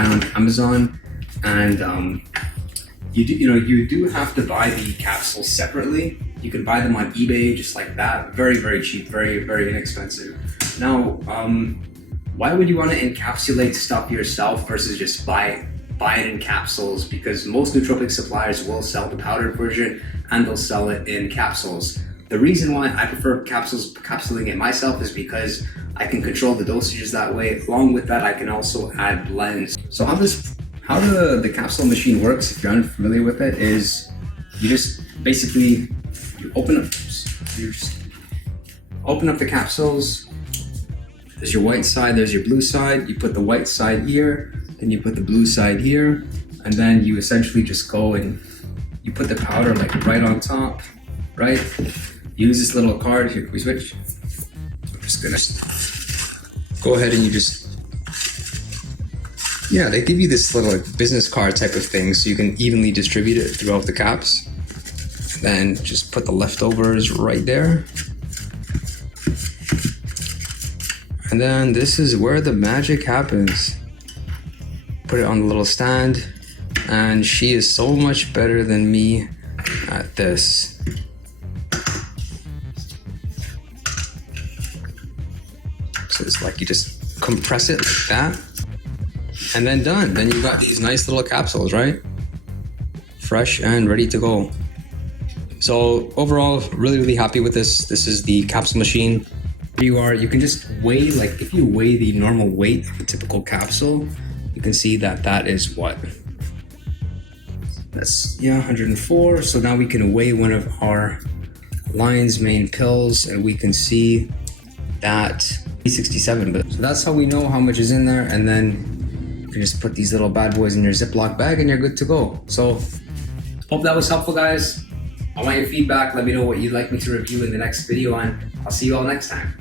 buy on Amazon, and you do have to buy the capsules separately. You can buy them on eBay just like that, very, very cheap, very, very inexpensive. Now, why would you want to encapsulate stuff yourself versus just buy it in capsules? Because most nootropic suppliers will sell the powdered version and they'll sell it in capsules. The reason why I prefer capsuling it myself is because I can control the dosages that way. Along with that, I can also add blends. So how the capsule machine works, if you're unfamiliar with it, is you just basically open up the capsules. There's your white side, there's your blue side. You put the white side here, then you put the blue side here, and then you essentially just go and you put the powder like right on top, right? Use this little card here. Can we switch? I'm just gonna go ahead and you just, yeah, they give you this little like business card type of thing so you can evenly distribute it throughout the caps. Then just put the leftovers right there. And then this is where the magic happens. Put it on the little stand, and she is so much better than me at this. So it's like you just compress it like that, and then done. Then you've got these nice little capsules, right? Fresh and ready to go. So overall, really, really happy with this. This is the capsule machine. You can just weigh, like if you weigh the normal weight of a typical capsule, you can see that that is what? That's, yeah, 104. So now we can weigh one of our lion's mane pills and we can see that 67. But so that's how we know how much is in there. And then you can just put these little bad boys in your Ziploc bag and you're good to go. So hope that was helpful, guys. I want your feedback. Let me know what you'd like me to review in the next video, and I'll see you all next time.